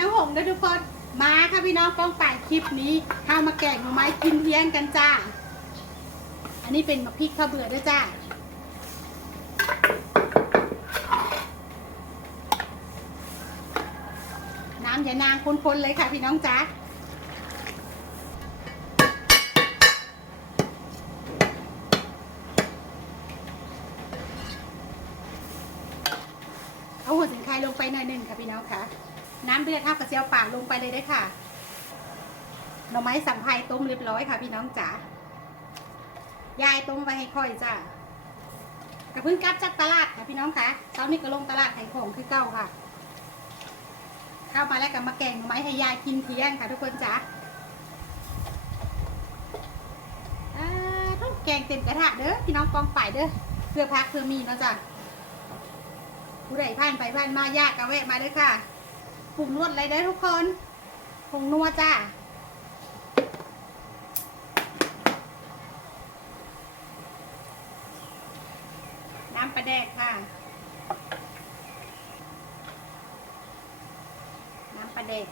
น้ำหงนะทุกคน มาค่ะพี่น้องป้องป่ายคลิปนี้ข้ามาแกงหน่อไม้กินเลี้ยงกันจ้า อันนี้เป็นมะพริกข้าวเบื่อด้วยจ้า น้ำอย่านางคนๆเลยค่ะพี่น้องจ้าเอาหัวสิงไคลงไปหน่อยหนึ่งค่ะพี่น้องค่ะ น้ำเดือดท่ากระเจียวปากลงไปเลยได้ค่ะหน่อไม้สังไพรต้มเรียบร้อยค่ะพี่น้องจ๋ายายต้มไว้ให้ค่อยจ้ากระเพิ่งกลับจากตลาดค่ะพี่น้องค่ะเช้านี้ก็ลงตลาดขายของคือเก้าค่ะ เข้ามาแล้วก็มาแกงหน่อไม้ให้ยายกินเที่ยงค่ะทุกคนจ๋าอ่าต้องแกงเต็มกระทะเด้อพี่น้องกองฝ่ายเด้อเพื่อพักเพื่อมีเนาะจ้ะผู้ใดผ่านไปผ่านมายากกะแวะมาเลยค่ะ ปรุงนวดอะไรได้ทุกคนผงนัวจ้าน้ำปลาแดกค่ะ น้ำปลาแดก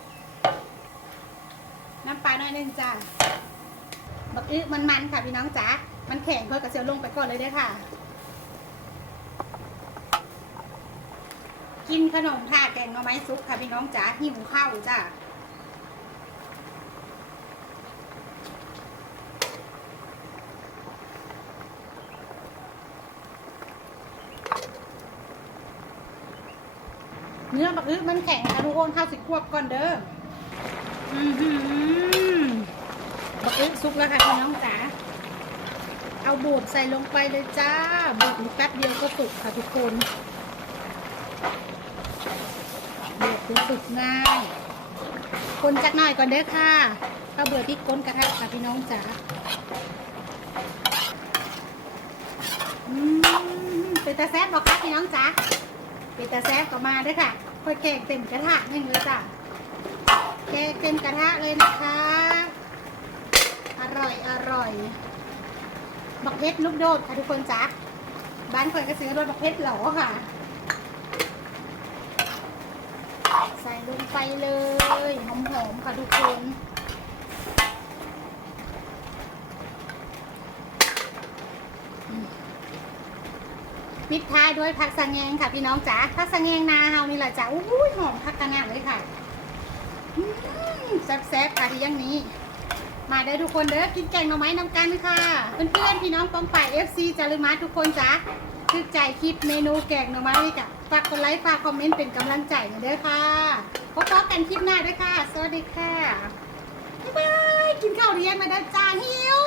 น้ำปลาหน่อยนึงจ้าบักอึมันมันๆค่ะพี่น้องจ๋า มันแข็งเพื่อกระเซียวลงไปก่อนเลยเด้ค่ะ กินขนมท่าแกงหน่อไม้ซุปค่ะพี่น้องจ๋าหิวข้าวจ้าเนื้อบักอึมันแข็งค่ะทุกคนข้าวสิควบก่อนเด้ออือหือบักอึซุปแล้วค่ะพี่น้องจ๋าเอาบูดใส่ลงไปเลยจ้าบูดแป๊บเดียวก็สุกค่ะทุกคน เดือดคือสุกง่าย คนจักหน่อยก่อนเด้อค่ะข้าวเบื่อที่ก้นกระทะค่ะพี่น้องจ๋าอืมเป็นตาแซ่บบอกค่ะพี่น้องจ๋าเป็นตาแซ่บก็มาเด้อค่ะค่อยแกงเต็มกระทะนี่เลยจ้ะแกงเต็มกระทะเลยนะคะ อร่อยอร่อยบักเพชรลูกโดดค่ะทุกคนจ๋าบ้านคอยก็ซื้อรถบักเพชรเหลอค่ะ ใส่ลงไปเลยหอมๆค่ะทุกคนปิดท้ายด้วยผักสะแงงค่ะพี่น้องจ๋าผักสะแงงนาเฮานี่แหละจ้าอุ้ยหอมผักกระนาดเลยค่ะแซ่บๆค่ะที่ยังนี้ มาเด้อทุกคนเด้อกินแกงหน่อไม้น้ำกันค่ะเพื่อนๆพี่น้องปองป่าย FC จารุมาทุกคนจ้าทึกใจคลิปเมนูแกงหน่อไม้นี่จ้ะ ฝากกดไลค์ฝากคอมเมนต์เป็นกำลังใจหน่อยด้วยค่ะพบกันคลิปหน้าด้วยค่ะ สวัสดีค่ะ บ๊ายบาย กินข้าวเรียนมาได้จ้าหิว